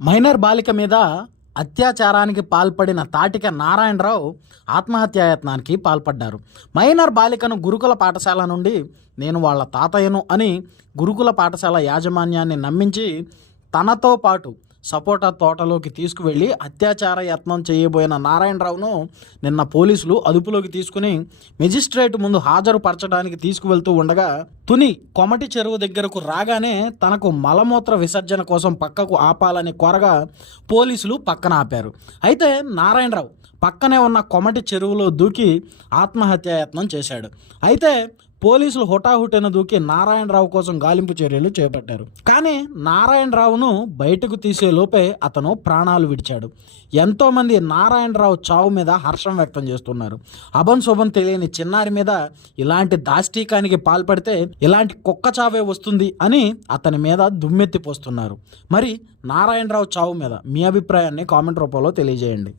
Minor బాలిక మీద అత్యాచారానికి పాల్పడిన తాటిక నారాయణరావు ఆత్మహత్యాయత్నానికి పాల్పడ్డారు. మైనర్ బాలికను గురుకుల పాఠశాల నుండి నేను వాళ్ళ తాతయ్యను అని గురుకుల పాఠశాల యాజమాన్యాన్ని నమ్మించి తనతో పాటు సపోటా తోటలోకి తీసుకువెళ్ళి అత్యాచార యత్నం చేయబోయిన నారాయణరావును నిన్న పోలీసులు అదుపులోకి తీసుకుని మెజిస్ట్రేట్ ముందు హాజరుపరచడానికి తీసుకువెళ్తూ ఉండగా తుని కొమటి చెరువు దగ్గరకు రాగానే తనకు మలమూత్ర విసర్జన కోసం పక్కకు ఆపాలని కోరగా పోలీసులు పక్కన ఆపారు. అయితే నారాయణరావు పక్కనే ఉన్న కొమటి చెరువులో దూకి ఆత్మహత్యాయత్నం చేశాడు. అయితే పోలీసులు హుటాహుటిన దూకి నారాయణరావు కోసం గాలింపు చర్యలు చేపట్టారు. కానీ నారాయణరావును బయటకు తీసే లోపే అతను ప్రాణాలు విడిచాడు. ఎంతోమంది నారాయణరావు చావు మీద హర్షం వ్యక్తం చేస్తున్నారు. అభం శుభం తెలియని చిన్నారి మీద ఇలాంటి దాష్టీకానికి పాల్పడితే ఇలాంటి కుక్క చావే వస్తుంది అని అతని మీద దుమ్మెత్తి పోస్తున్నారు మరి నారాయణరావు చావు మీద మీ అభిప్రాయాన్ని కామెంట్ రూపంలో తెలియజేయండి.